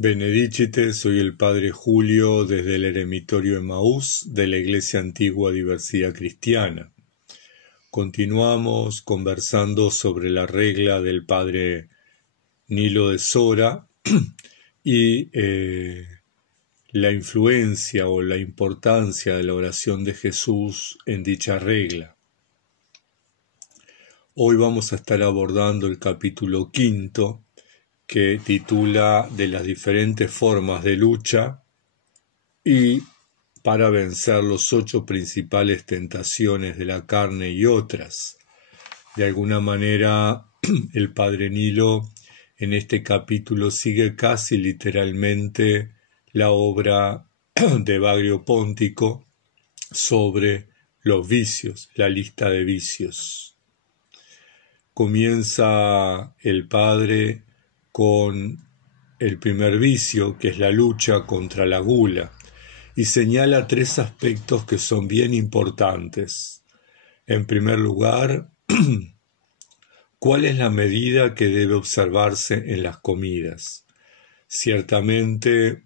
Benedicite, soy el Padre Julio desde el Eremitorio Emaús de la Iglesia Antigua Diversidad Cristiana. Continuamos conversando sobre la regla del Padre Nilo de Sora y la influencia o la importancia de la oración de Jesús en dicha regla. Hoy vamos a estar abordando el capítulo 5, que titula De las diferentes formas de lucha y para vencer los 8 principales tentaciones de la carne y otras. De alguna manera, el Padre Nilo en este capítulo sigue casi literalmente la obra de Evagrio Póntico sobre los vicios, la lista de vicios. Comienza el Padre con el primer vicio, que es la lucha contra la gula, y señala 3 aspectos que son bien importantes. En primer lugar, ¿cuál es la medida que debe observarse en las comidas? Ciertamente,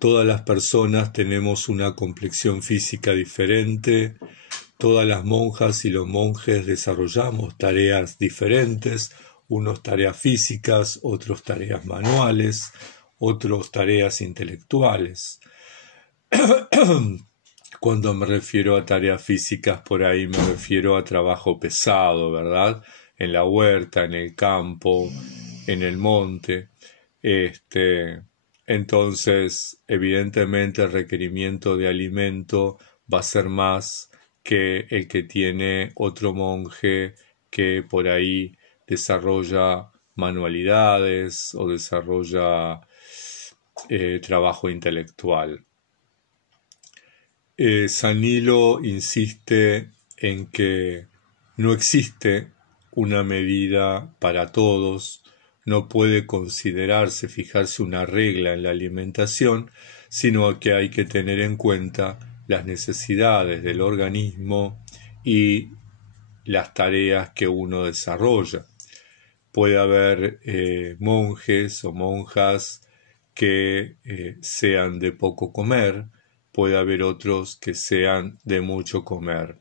todas las personas tenemos una complexión física diferente. Todas las monjas y los monjes desarrollamos tareas diferentes, unos tareas físicas, otros tareas manuales, otros tareas intelectuales. Cuando me refiero a tareas físicas, por ahí me refiero a trabajo pesado, ¿verdad? En la huerta, en el campo, en el monte. Entonces, evidentemente el requerimiento de alimento va a ser más que el que tiene otro monje que por ahí desarrolla manualidades o desarrolla trabajo intelectual. San Nilo insiste en que no existe una medida para todos, no puede fijarse una regla en la alimentación, sino que hay que tener en cuenta las necesidades del organismo y las tareas que uno desarrolla. Puede haber monjes o monjas que sean de poco comer, puede haber otros que sean de mucho comer.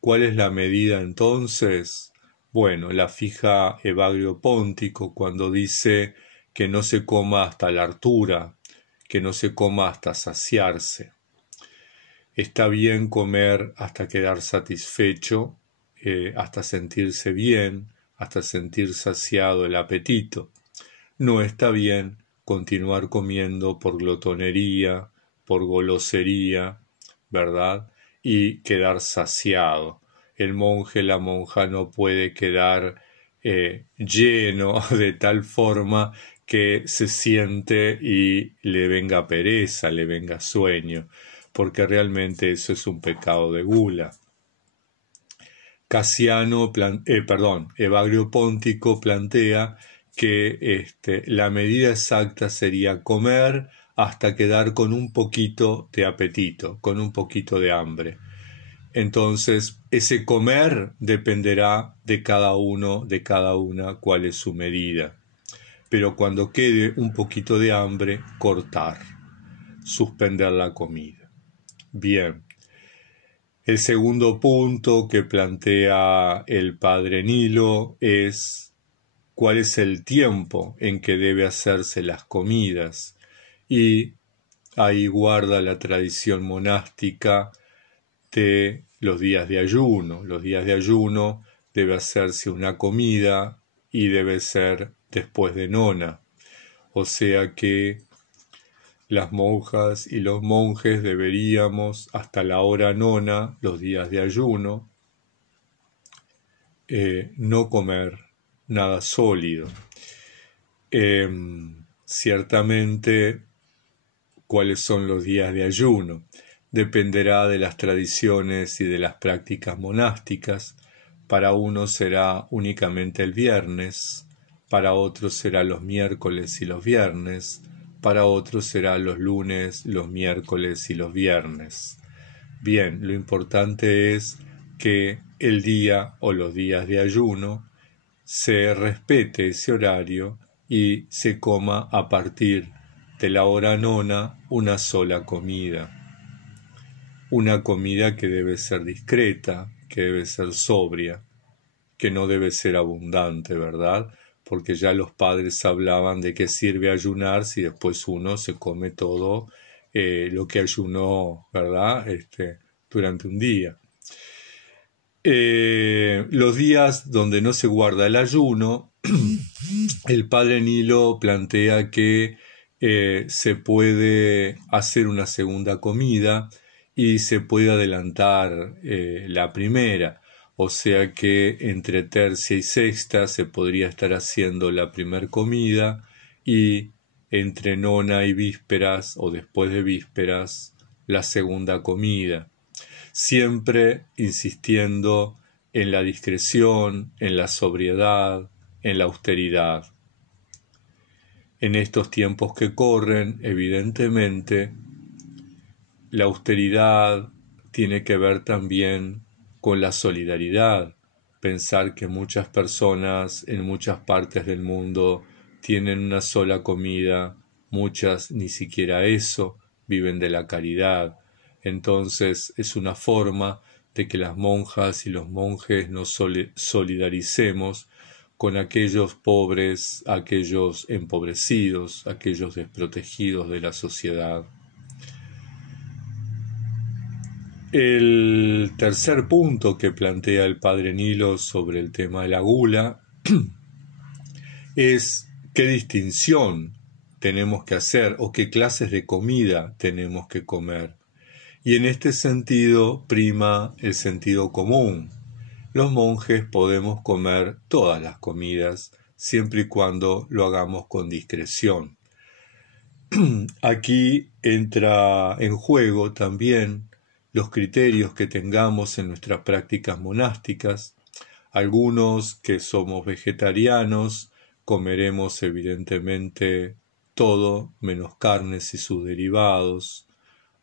¿Cuál es la medida entonces? Bueno, la fija Evagrio Póntico cuando dice que no se coma hasta la hartura, que no se coma hasta saciarse. Está bien comer hasta quedar satisfecho, hasta sentirse bien, hasta sentir saciado el apetito. No está bien continuar comiendo por glotonería, por golosería, ¿verdad? Y quedar saciado. El monje, la monja no puede quedar lleno de tal forma que se siente y le venga pereza, le venga sueño, porque realmente eso es un pecado de gula. Evagrio Póntico plantea que la medida exacta sería comer hasta quedar con un poquito de apetito, con un poquito de hambre. Entonces, ese comer dependerá de cada uno, de cada una, cuál es su medida. Pero cuando quede un poquito de hambre, cortar, suspender la comida. Bien. El segundo punto que plantea el Padre Nilo es cuál es el tiempo en que debe hacerse las comidas, y ahí guarda la tradición monástica de los días de ayuno. Los días de ayuno debe hacerse una comida y debe ser después de nona, o sea que las monjas y los monjes deberíamos, hasta la hora nona, los días de ayuno, no comer nada sólido. Ciertamente, ¿cuáles son los días de ayuno? Dependerá de las tradiciones y de las prácticas monásticas. Para unos será únicamente el viernes, para otros será los miércoles y los viernes, para otros será los lunes, los miércoles y los viernes. Bien, lo importante es que el día o los días de ayuno se respete ese horario y se coma a partir de la hora nona una sola comida. Una comida que debe ser discreta, que debe ser sobria, que no debe ser abundante, ¿verdad? Porque ya los padres hablaban de qué sirve ayunar si después uno se come todo lo que ayunó, ¿verdad? Durante un día. Los días donde no se guarda el ayuno, el padre Nilo plantea que se puede hacer una segunda comida y se puede adelantar la primera. O sea que entre tercia y sexta se podría estar haciendo la primera comida y entre nona y vísperas o después de vísperas la segunda comida. Siempre insistiendo en la discreción, en la sobriedad, en la austeridad. En estos tiempos que corren, evidentemente, la austeridad tiene que ver también con la solidaridad. Pensar que muchas personas en muchas partes del mundo tienen una sola comida, muchas ni siquiera eso, viven de la caridad. Entonces es una forma de que las monjas y los monjes nos solidaricemos con aquellos pobres, aquellos empobrecidos, aquellos desprotegidos de la sociedad. El tercer punto que plantea el padre Nilo sobre el tema de la gula es qué distinción tenemos que hacer o qué clases de comida tenemos que comer. Y en este sentido prima el sentido común. Los monjes podemos comer todas las comidas siempre y cuando lo hagamos con discreción. Aquí entra en juego también los criterios que tengamos en nuestras prácticas monásticas. Algunos que somos vegetarianos comeremos evidentemente todo menos carnes y sus derivados.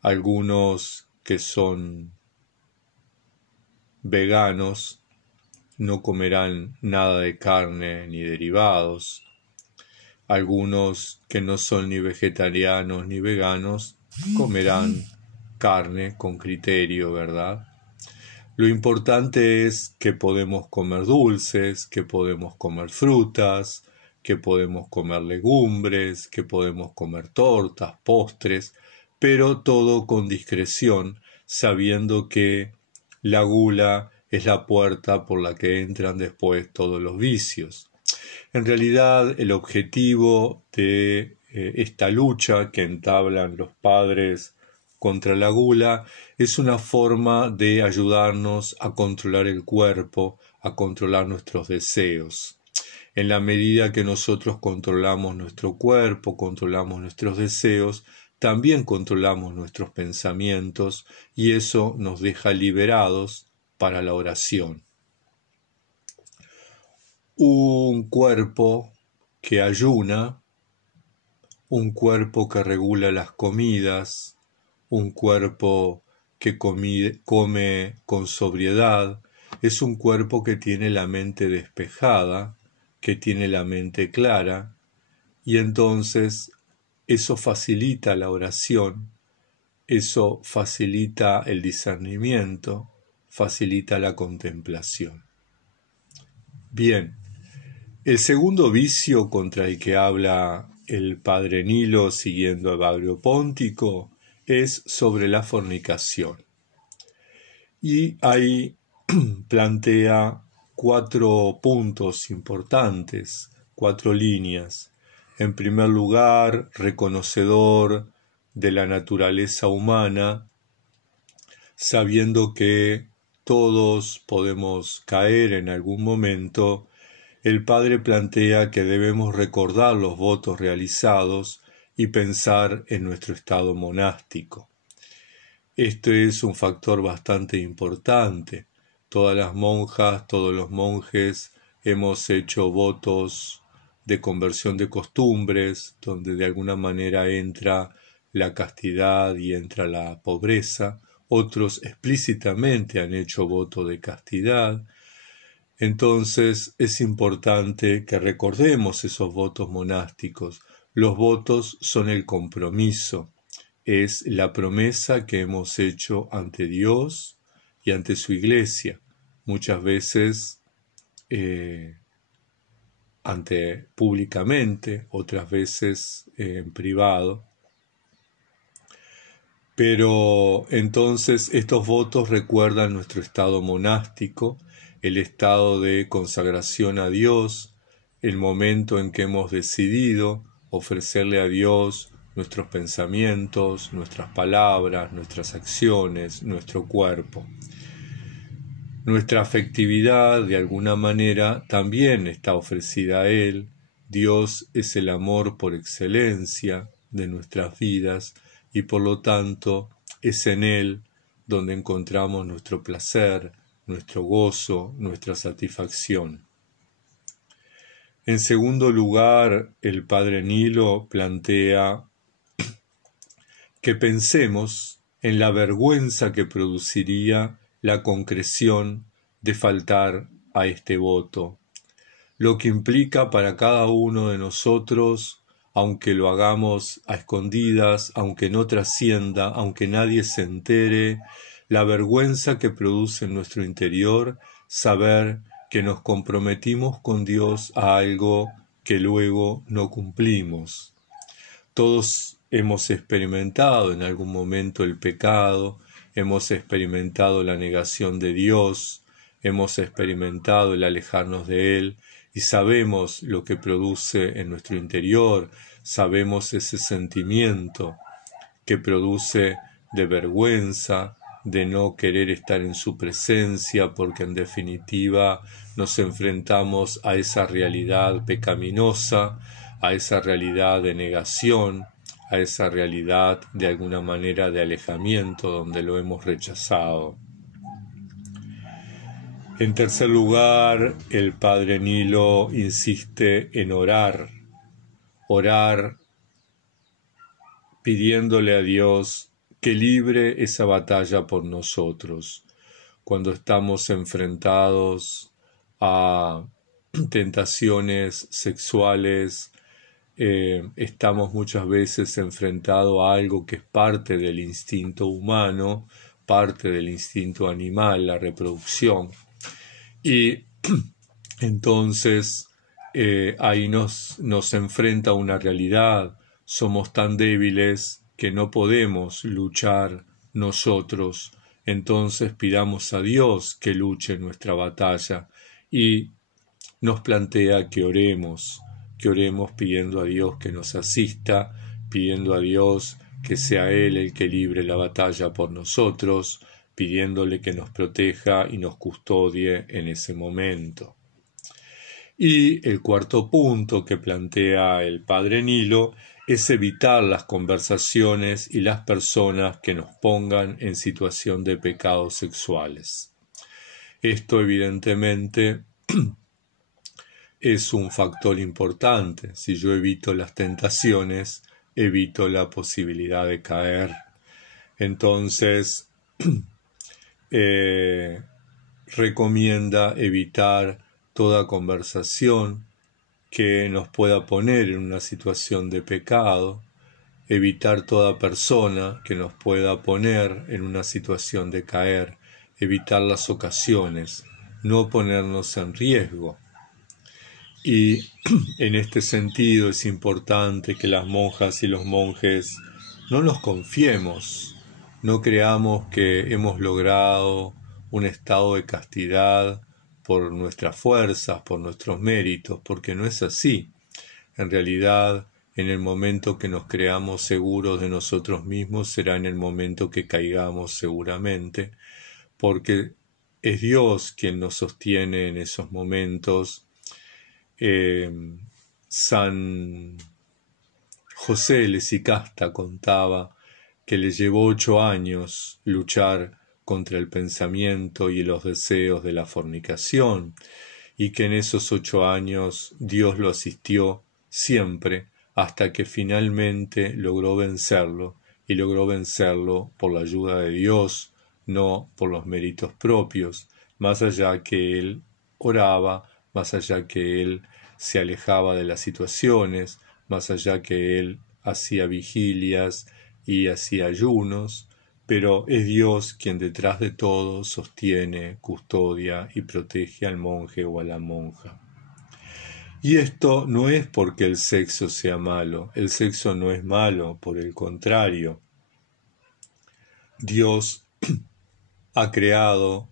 Algunos que son veganos no comerán nada de carne ni derivados. Algunos que no son ni vegetarianos ni veganos comerán carne con criterio, ¿verdad? Lo importante es que podemos comer dulces, que podemos comer frutas, que podemos comer legumbres, que podemos comer tortas, postres, pero todo con discreción, sabiendo que la gula es la puerta por la que entran después todos los vicios. En realidad, el objetivo de esta lucha que entablan los padres contra la gula es una forma de ayudarnos a controlar el cuerpo, a controlar nuestros deseos. En la medida que nosotros controlamos nuestro cuerpo, controlamos nuestros deseos, también controlamos nuestros pensamientos y eso nos deja liberados para la oración. Un cuerpo que ayuna, un cuerpo que regula las comidas, un cuerpo que come con sobriedad, es un cuerpo que tiene la mente despejada, que tiene la mente clara, y entonces eso facilita la oración, eso facilita el discernimiento, facilita la contemplación. Bien, el segundo vicio contra el que habla el padre Nilo siguiendo a Bagrio Póntico es sobre la fornicación. Y ahí plantea 4 puntos importantes, 4 líneas. En primer lugar, reconocedor de la naturaleza humana, sabiendo que todos podemos caer en algún momento, el padre plantea que debemos recordar los votos realizados y pensar en nuestro estado monástico. Este es un factor bastante importante. Todas las monjas, todos los monjes hemos hecho votos de conversión de costumbres, donde de alguna manera entra la castidad y entra la pobreza. Otros explícitamente han hecho voto de castidad. Entonces es importante que recordemos esos votos monásticos. Los votos son el compromiso, es la promesa que hemos hecho ante Dios y ante su iglesia, muchas veces públicamente, otras veces en privado. Pero entonces estos votos recuerdan nuestro estado monástico, el estado de consagración a Dios, el momento en que hemos decidido ofrecerle a Dios nuestros pensamientos, nuestras palabras, nuestras acciones, nuestro cuerpo. Nuestra afectividad, de alguna manera, también está ofrecida a Él. Dios es el amor por excelencia de nuestras vidas y por lo tanto es en Él donde encontramos nuestro placer, nuestro gozo, nuestra satisfacción. En segundo lugar, el Padre Nilo plantea que pensemos en la vergüenza que produciría la concreción de faltar a este voto, lo que implica para cada uno de nosotros, aunque lo hagamos a escondidas, aunque no trascienda, aunque nadie se entere, la vergüenza que produce en nuestro interior saber que nos comprometimos con Dios a algo que luego no cumplimos. Todos hemos experimentado en algún momento el pecado, hemos experimentado la negación de Dios, hemos experimentado el alejarnos de Él y sabemos lo que produce en nuestro interior, sabemos ese sentimiento que produce de vergüenza, de no querer estar en su presencia, porque en definitiva nos enfrentamos a esa realidad pecaminosa, a esa realidad de negación, a esa realidad de alguna manera de alejamiento donde lo hemos rechazado. En tercer lugar, el Padre Nilo insiste en orar pidiéndole a Dios que libre esa batalla por nosotros. Cuando estamos enfrentados a tentaciones sexuales, estamos muchas veces enfrentados a algo que es parte del instinto humano, parte del instinto animal, la reproducción. Y entonces ahí nos enfrenta a una realidad. Somos tan débiles que no podemos luchar nosotros. Entonces pidamos a Dios que luche nuestra batalla y nos plantea que oremos pidiendo a Dios que nos asista, pidiendo a Dios que sea Él el que libre la batalla por nosotros, pidiéndole que nos proteja y nos custodie en ese momento. Y el cuarto punto que plantea el Padre Nilo es evitar las conversaciones y las personas que nos pongan en situación de pecados sexuales. Esto evidentemente es un factor importante. Si yo evito las tentaciones, evito la posibilidad de caer. Entonces, recomienda evitar toda conversación que nos pueda poner en una situación de pecado, evitar toda persona que nos pueda poner en una situación de caer, evitar las ocasiones, no ponernos en riesgo. Y en este sentido es importante que las monjas y los monjes no nos confiemos, no creamos que hemos logrado un estado de castidad por nuestras fuerzas, por nuestros méritos, porque no es así. En realidad, en el momento que nos creamos seguros de nosotros mismos, será en el momento que caigamos seguramente, porque es Dios quien nos sostiene en esos momentos. San José Lesicasta contaba que le llevó 8 años luchar contra el pensamiento y los deseos de la fornicación, y que en esos 8 años Dios lo asistió siempre hasta que finalmente logró vencerlo, y logró vencerlo por la ayuda de Dios, no por los méritos propios, más allá que él oraba, más allá que él se alejaba de las situaciones, más allá que él hacía vigilias y hacía ayunos, pero es Dios quien detrás de todo sostiene, custodia y protege al monje o a la monja. Y esto no es porque el sexo sea malo, el sexo no es malo, por el contrario. Dios ha creado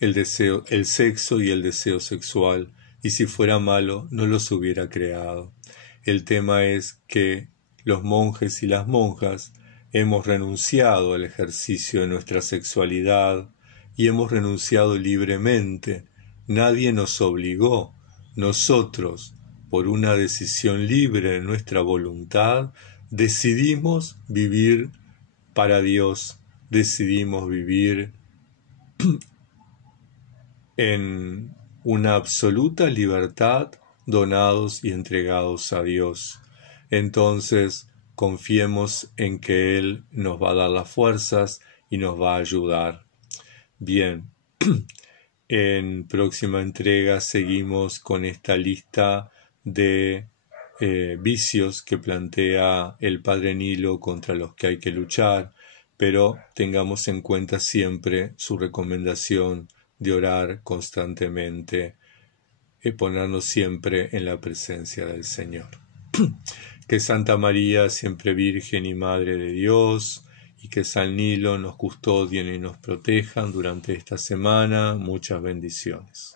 el sexo y el deseo sexual, y si fuera malo no los hubiera creado. El tema es que los monjes y las monjas hemos renunciado al ejercicio de nuestra sexualidad y hemos renunciado libremente. Nadie nos obligó. Nosotros, por una decisión libre de nuestra voluntad, decidimos vivir para Dios, decidimos vivir en una absoluta libertad, donados y entregados a Dios. Entonces, confiemos en que Él nos va a dar las fuerzas y nos va a ayudar. Bien, en próxima entrega seguimos con esta lista de vicios que plantea el Padre Nilo contra los que hay que luchar, pero tengamos en cuenta siempre su recomendación de orar constantemente y ponernos siempre en la presencia del Señor. Que Santa María, siempre Virgen y Madre de Dios, y que San Nilo nos custodien y nos protejan durante esta semana. Muchas bendiciones.